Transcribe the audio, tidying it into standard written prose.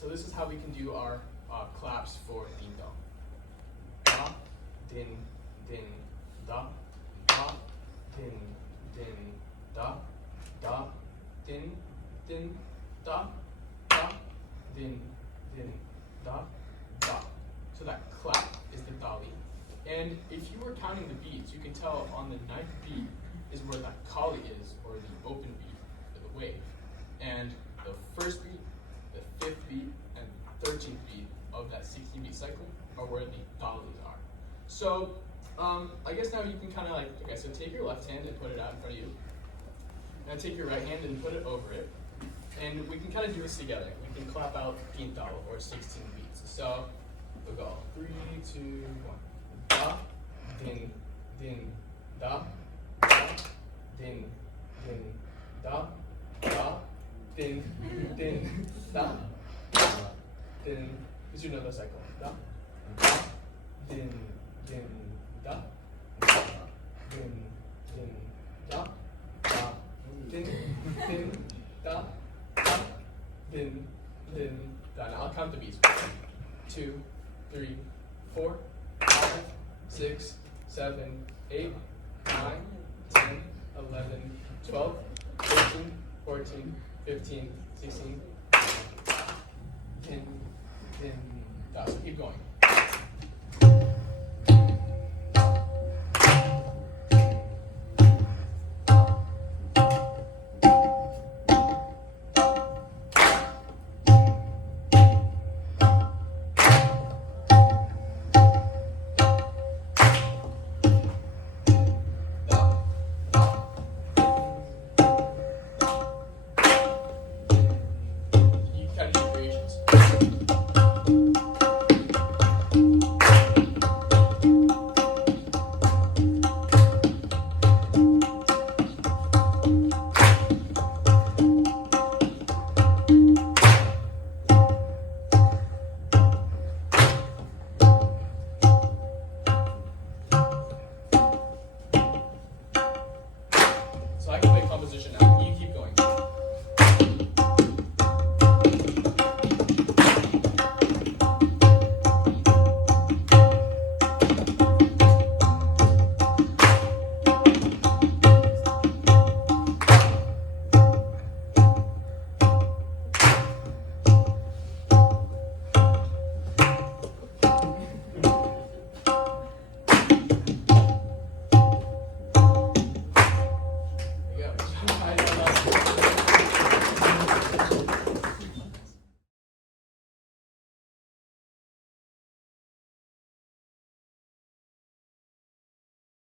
So this is how we can do our claps for din do. Da, din, din, da, da, din, din, da, da, din, din, da, da, din, din, da, da. So that clap is the dali. And if you were counting the beats, you can tell on the 9th beat is where that kali is, or the open beat, or the wave. And the first beat, the 5th beat, and 13th beat of that 16-beat cycle are where the dalis are. So I guess now you can kind of like, okay, so take your left hand and put it out in front of you. Now take your right hand and put it over it. And we can kind of do this together. We can clap out quintal, or 16 beats. So we'll go 3, 2, 1. Da, din, din, da, da, din, din, da, da, din, din, da, da, din. This is another cycle. Da, da, din, din, da, da, din, din, da, da, din, din, da, da, din, din, da. Now I'll count the beats. 2, 3, 4, 5, 6, 7, 8, 9, 10, 11, 12, 13, 14, 15, 16,